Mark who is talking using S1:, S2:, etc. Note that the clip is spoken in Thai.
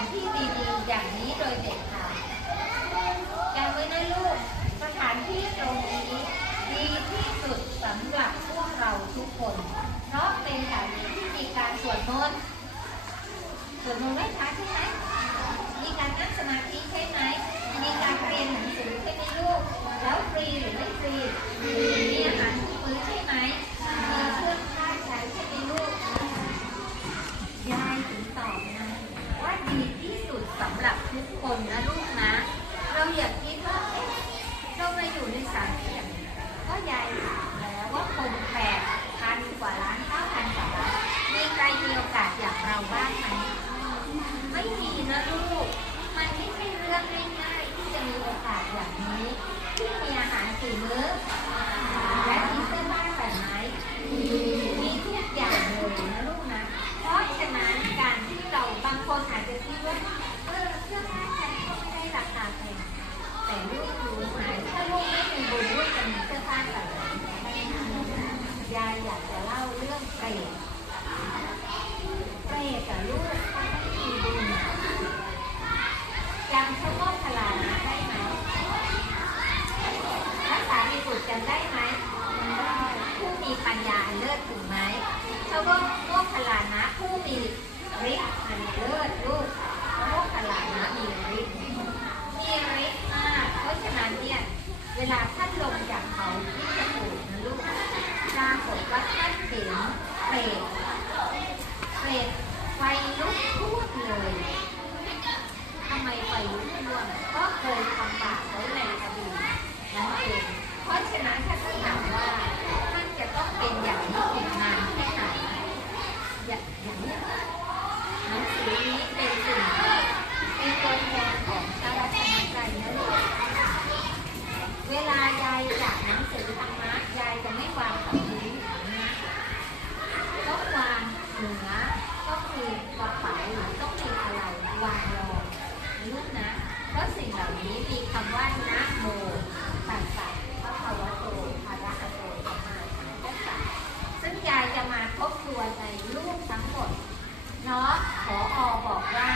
S1: านที่ดีๆอย่างนี้โดยเด็ดขาดจำไว้นะลูก สถานที่ตรงนี้ ดีที่สุดสำหรับพวกเราทุกคน เพราะเป็นสถานที่ที่มีการสวดมนต์สวดมนต์ไหว้พใช่ไหมมีการนั่งสมาธิใช่ไหมมีการเรียนหนังสือใช่ไหมลูก แล้วฟรีหรือไม่ฟรี นนะลูกนะ เราอย่าคิดว่าเรามาอยู่ในสามเหลี่ยมก็ยายถามแล้วว่าคนแปดพันกว่าล้านเก้าพันกว่าล้านมีใครมีโอกาสอย่างเราบ้างไหมไม่มีนะลูก มันไม่ใช่เรื่องง่ายๆที่จะมีโอกาสอย่างนี้ที่มีอาหารสี่มื้อ มีบุญลูกจะมีเสื้อผ้าใส่ยายอยากจะเล่าเรื่องเปรตเปรตกับลูกเขามีบุญจำพระโมคคัลลานะได้ไหมรักษามีบุตรจำได้ไหมผู้มีปัญญาอันเลิศถูกไหมพระโมคคัลลานะผู้มีฤทธิ์อันเลิศลูกพระโมคคัลลานะมีฤทธิ์มีฤทธิ์มาก เพราะฉะนั้นเนี่ย เวลาท่านลง จากเขาที่จะปลูกนะลูกปรากฏว่าท่านเห็นเปรตเปรตไฟลุกท่วมเลยทำไมไฟลุกท่วมก็เคยทำบาปไว้ในอดีตนั่นเองเพราะฉะนั้นท่านก็ถามว่าท่าน มีคำว่านะโมตัสสะพระภาวะโตอะระหะโตมาสัมพุซึ่งยายจะมาทบทวนในรูปทั้งหมดเนาะขออบอกว่า